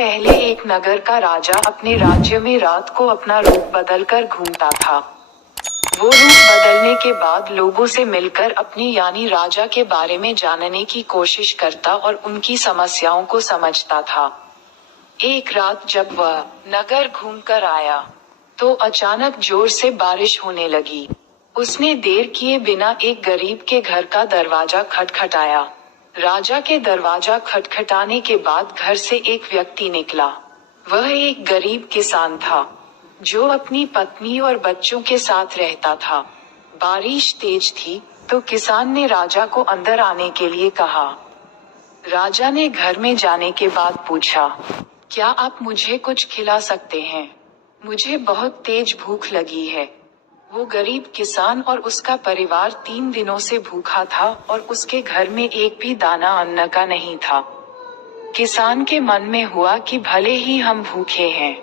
पहले एक नगर का राजा अपने राज्य में रात को अपना रूप बदलकर घूमता था। वो रूप बदलने के बाद लोगों से मिलकर अपनी यानी राजा के बारे में जानने की कोशिश करता और उनकी समस्याओं को समझता था। एक रात जब वह नगर घूमकर आया, तो अचानक जोर से बारिश होने लगी। उसने देर किए बिना एक गरीब के घर का दरवाजा खटखटाया। राजा के दरवाजा खटखटाने के बाद घर से एक व्यक्ति निकला। वह एक गरीब किसान था, जो अपनी पत्नी और बच्चों के साथ रहता था। बारिश तेज थी, तो किसान ने राजा को अंदर आने के लिए कहा। राजा ने घर में जाने के बाद पूछा, क्या आप मुझे कुछ खिला सकते हैं? मुझे बहुत तेज भूख लगी है। वो गरीब किसान और उसका परिवार 3 दिनों से भूखा था और उसके घर में एक भी दाना अन्न का नहीं था। किसान के मन में हुआ कि भले ही हम भूखे हैं,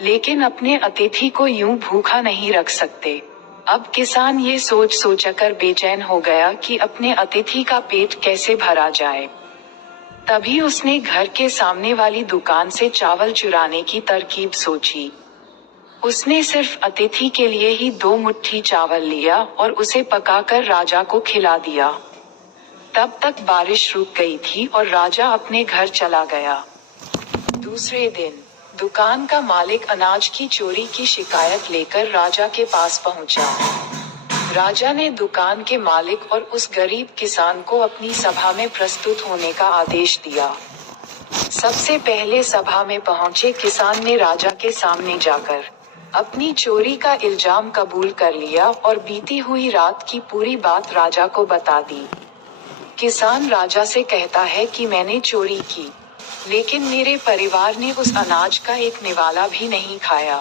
लेकिन अपने अतिथि को यूं भूखा नहीं रख सकते। अब किसान ये सोच सोचकर बेचैन हो गया कि अपने अतिथि का पेट कैसे भरा जाए। तभी उसने घर के सामने वाली दुकान से चावल चुराने की तरकीब सोची। उसने सिर्फ अतिथि के लिए ही 2 मुट्ठी चावल लिया और उसे पकाकर राजा को खिला दिया। तब तक बारिश रुक गई थी और राजा अपने घर चला गया। दूसरे दिन दुकान का मालिक अनाज की चोरी की शिकायत लेकर राजा के पास पहुंचा। राजा ने दुकान के मालिक और उस गरीब किसान को अपनी सभा में प्रस्तुत होने का आदेश दिया। सबसे पहले सभा में पहुंचे किसान ने राजा के सामने जाकर अपनी चोरी का इल्जाम कबूल कर लिया और बीती हुई रात की पूरी बात राजा को बता दी। किसान राजा से कहता है कि मैंने चोरी की, लेकिन मेरे परिवार ने उस अनाज का एक निवाला भी नहीं खाया।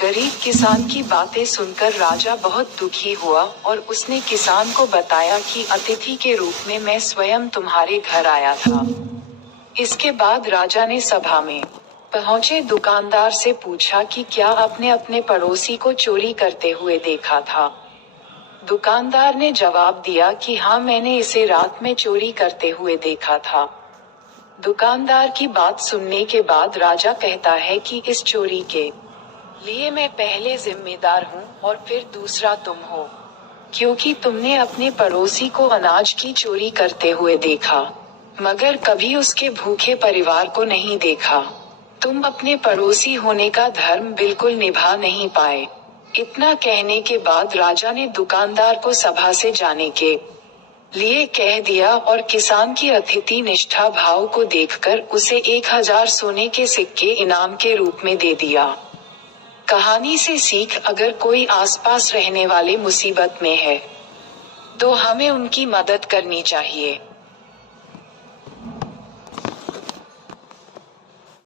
गरीब किसान की बातें सुनकर राजा बहुत दुखी हुआ और उसने किसान को बताया कि अतिथि के रूप में मैं स्वयं तुम्हारे घर आया था। इसके बाद राजा ने सभा में पहुंचे दुकानदार से पूछा कि क्या आपने अपने पड़ोसी को चोरी करते हुए देखा था। दुकानदार ने जवाब दिया कि हाँ, मैंने इसे रात में चोरी करते हुए देखा था। दुकानदार की बात सुनने के बाद राजा कहता है कि इस चोरी के लिए मैं पहले जिम्मेदार हूँ और फिर दूसरा तुम हो, क्योंकि तुमने अपने पड़ोसी को अनाज की चोरी करते हुए देखा, मगर कभी उसके भूखे परिवार को नहीं देखा। तुम अपने पड़ोसी होने का धर्म बिल्कुल निभा नहीं पाए। इतना कहने के बाद राजा ने दुकानदार को सभा से जाने के लिए कह दिया और किसान की अतिथि निष्ठा भाव को देखकर उसे 1000 सोने के सिक्के इनाम के रूप में दे दिया। कहानी से सीख, अगर कोई आसपास रहने वाले मुसीबत में है, तो हमें उनकी मदद करनी चाहिए।